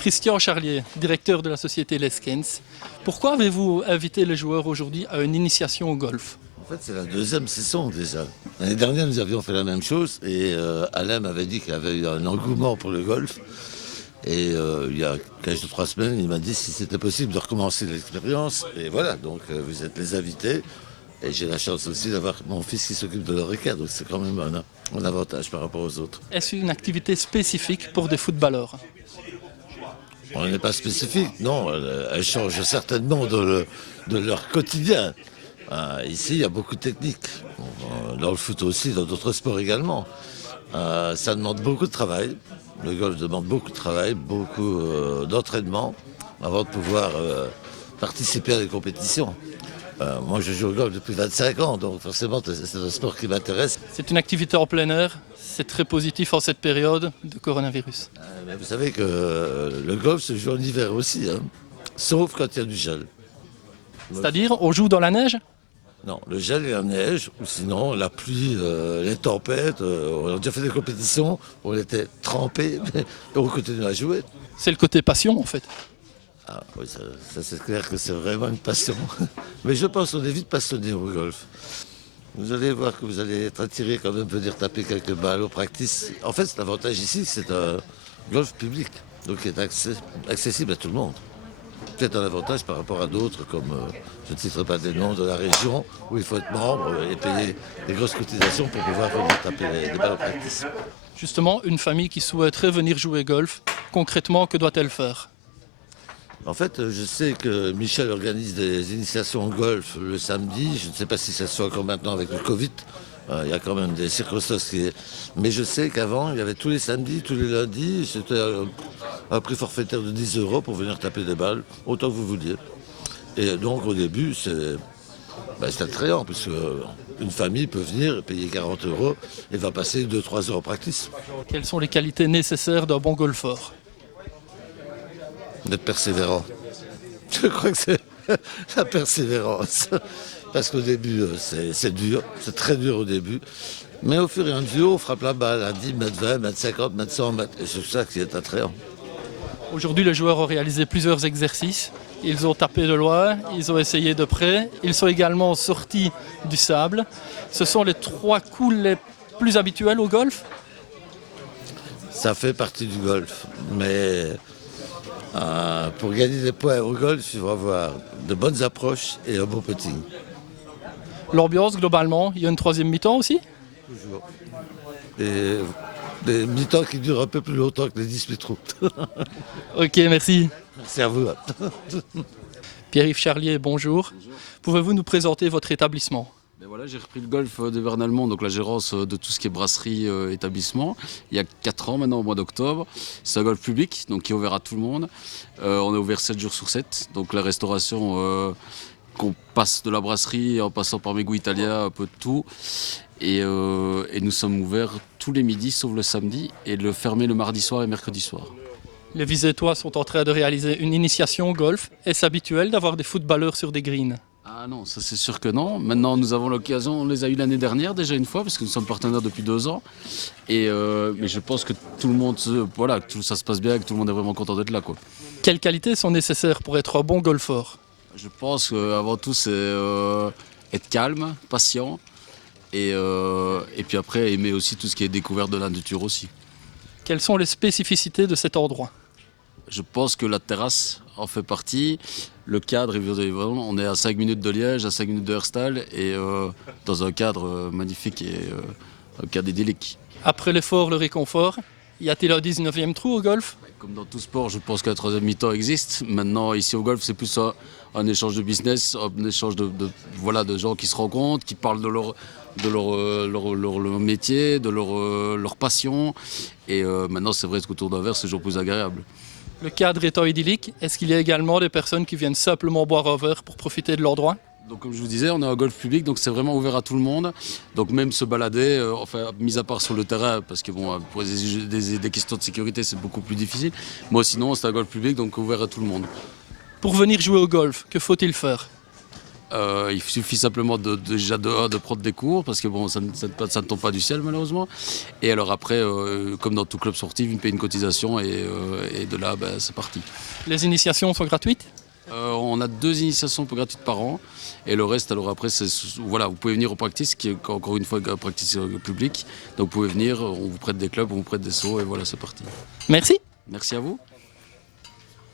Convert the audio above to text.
Christian Charlier, directeur de la société Leskens. Pourquoi avez-vous invité les joueurs aujourd'hui à une initiation au golf? En fait, c'est la deuxième saison déjà. L'année dernière, nous avions fait la même chose et Alain m'avait dit qu'il y avait eu un engouement pour le golf. Et il y a 15 ou 3 semaines, il m'a dit si c'était possible de recommencer l'expérience. Et voilà, donc vous êtes les invités. Et j'ai la chance aussi d'avoir mon fils qui s'occupe de l'ORECA, donc c'est quand même un avantage par rapport aux autres. Est-ce une activité spécifique pour des footballeurs? On n'est pas spécifique, non, elle change certainement de leur quotidien. Ici, il y a beaucoup de techniques, dans le foot aussi, dans d'autres sports également. Ça demande beaucoup de travail, le golf demande beaucoup de travail, beaucoup d'entraînement avant de pouvoir participer à des compétitions. Moi, je joue au golf depuis 25 ans, donc forcément, c'est un sport qui m'intéresse. C'est une activité en plein air, c'est très positif en cette période de coronavirus. Mais vous savez que le golf se joue en hiver aussi, hein, sauf quand il y a du gel. C'est-à-dire, on joue dans la neige? Non, le gel et la neige, ou sinon la pluie, les tempêtes. On a déjà fait des compétitions, on était trempés, et on continue à jouer. C'est le côté passion en fait. Ah oui, ça c'est clair que c'est vraiment une passion. Mais je pense qu'on est vite passionné au golf. Vous allez voir que vous allez être attiré quand même, venir taper quelques balles au practice. En fait, l'avantage ici, c'est un golf public, donc qui est accessible à tout le monde. Peut-être un avantage par rapport à d'autres, comme je ne citerai pas des noms de la région, où il faut être membre et payer des grosses cotisations pour pouvoir venir taper des balles au practice. Justement, une famille qui souhaiterait venir jouer golf, concrètement, que doit-elle faire? En fait, je sais que Michel organise des initiations au golf le samedi. Je ne sais pas si ça se fait encore maintenant avec le Covid. Il y a quand même des circonstances qui... Mais je sais qu'avant, il y avait tous les samedis, tous les lundis. C'était un prix forfaitaire de 10 € pour venir taper des balles, autant que vous vouliez. Et donc, au début, c'est attrayant, parce qu'une famille peut venir payer 40 € et va passer 2-3 heures en practice. Quelles sont les qualités nécessaires d'un bon golfeur? D'être persévérant. Je crois que c'est la persévérance. Parce qu'au début, c'est dur, c'est très dur au début. Mais au fur et à mesure, on frappe la balle à 10 mètres 20, mètres 50, mètres 100 mètres. Et c'est ça qui est attrayant. Aujourd'hui, les joueurs ont réalisé plusieurs exercices. Ils ont tapé de loin, ils ont essayé de près. Ils sont également sortis du sable. Ce sont les 3 coups les plus habituels au golf? Ça fait partie du golf. Mais pour gagner des points au golf, il faut avoir de bonnes approches et un bon putting. L'ambiance, globalement, il y a une 3e mi-temps aussi? Toujours. Et des mi-temps qui durent un peu plus longtemps que les 18 trous. Ok, merci. Merci à vous. Pierre-Yves Charlier, bonjour. Pouvez-vous nous présenter votre établissement? Ben voilà, j'ai repris le golf de Vernalmont, donc la gérance de tout ce qui est brasserie, établissement, il y a 4 ans maintenant, au mois d'octobre. C'est un golf public, donc qui est ouvert à tout le monde. On est ouvert 7 jours sur 7, donc la restauration, qu'on passe de la brasserie en passant par Mégou Italia, un peu de tout. Et nous sommes ouverts tous les midis, sauf le samedi, et le fermé le mardi soir et mercredi soir. Les Visétois sont en train de réaliser une initiation au golf. Est-ce habituel d'avoir des footballeurs sur des greens? Ah non, ça c'est sûr que non. Maintenant nous avons l'occasion, on les a eu l'année dernière déjà une fois, parce que nous sommes partenaires depuis 2 ans. Mais je pense que tout le monde, voilà, que ça se passe bien, que tout le monde est vraiment content d'être là, quoi. Quelles qualités sont nécessaires pour être un bon golfeur? Je pense qu'avant tout c'est être calme, patient, et puis après aimer aussi tout ce qui est découverte de la nature aussi. Quelles sont les spécificités de cet endroit? Je pense que la terrasse en fait partie. Le cadre, évidemment, on est à 5 minutes de Liège, à 5 minutes de Herstal, et dans un cadre magnifique et un cadre idyllique. Après l'effort, le réconfort, y a-t-il un 19e trou au golf? Comme dans tout sport, je pense que la 3e mi-temps existe. Maintenant, ici au golf, c'est plus un échange de business, un échange de gens qui se rencontrent, qui parlent de leur métier, de leur passion. Et maintenant, c'est vrai qu'autour d'un verre, c'est toujours plus agréable. Le cadre étant idyllique, est-ce qu'il y a également des personnes qui viennent simplement boire un verre pour profiter de l'endroit? Donc comme je vous disais, on est un golf public, donc c'est vraiment ouvert à tout le monde. Donc même se balader, mis à part sur le terrain, parce que bon, pour des questions de sécurité, c'est beaucoup plus difficile. Moi sinon, c'est un golf public, donc ouvert à tout le monde. Pour venir jouer au golf, que faut-il faire? Il suffit simplement déjà de prendre des cours, parce que bon, ça ne tombe pas du ciel malheureusement. Et alors après, comme dans tout club sportif, il paye une cotisation et de là, c'est parti. Les initiations sont gratuites? On a 2 initiations gratuites par an. Et le reste, alors après, voilà, vous pouvez venir au practice, qui est encore une fois un practice public. Donc vous pouvez venir, on vous prête des clubs, on vous prête des seaux, et voilà, c'est parti. Merci. Merci à vous.